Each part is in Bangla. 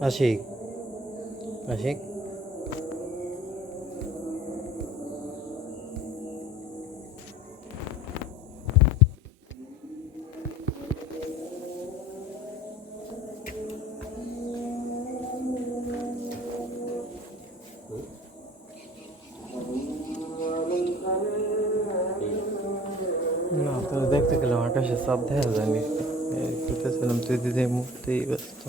আশিক আশিক না তো দেখতে গেলাম আকাশে চাঁদ দেখা যায়নি করতেছিলাম তুই দিদি মুহূর্তেই ব্যস্ত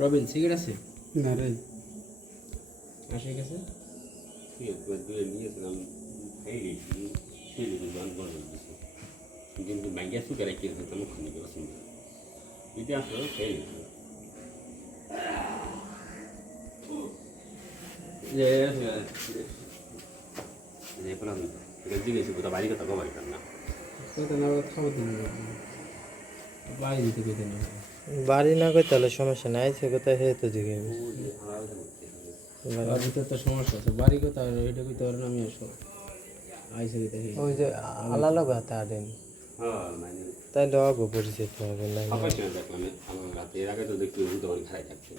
রবিন সিগারেট আছে না রে আসে গেছে কিন্তু ব্যাংকে সুগার কি আছে তুমি খুনি করে শুনি যদি আসলে সেই যে কোনো জিজ্ঞেস করতে বাড়ি কথা কমাই না কত না খাবার দিন বাড়ি দিতে কইতে না বাড়ি না কই তাহলে সমস্যা নাই সে কথা হে তো দিকে বাড়ি তো সমস্যা আছে বাড়ি কথা এটা কইতে পারেন আমি আসো আইসে দিতে ওই যে আলাদা কথা দেন হ্যাঁ মানে তাই লগো পরিচিত হবে না সকাল সময় দেখলাম আমার রাতে এর আগে তো দেখতে দোকান খারাপ থাকছে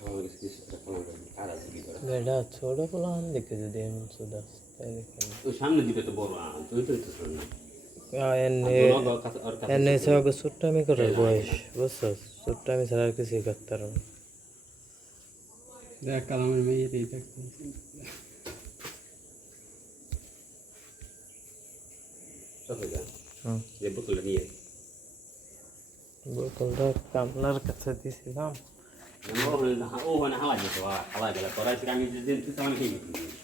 আমার কিছু কিছু খারাপ আর আছে কি করে এটা ছোট পোলাহান দেখে যদি এমন সুদাস তাই দেখেন তো সামনে দিকে তো বড় তুই তো শুন না এনে সব ছোট্টামি করার বয়স বুঝছো ছোট্টামি ছাড়া আর কিছুই করতে পারবো না দেখ কালামের মেয়েটাই থাকতো হুম যে বোতলটা নিয়ে বোতলটা কামলার কাছে দিয়েছিলাম ও হলে হাওয়া যেত হাওয়া গেলে তোরা আমি যেদিন তুই তো আমি খেয়ে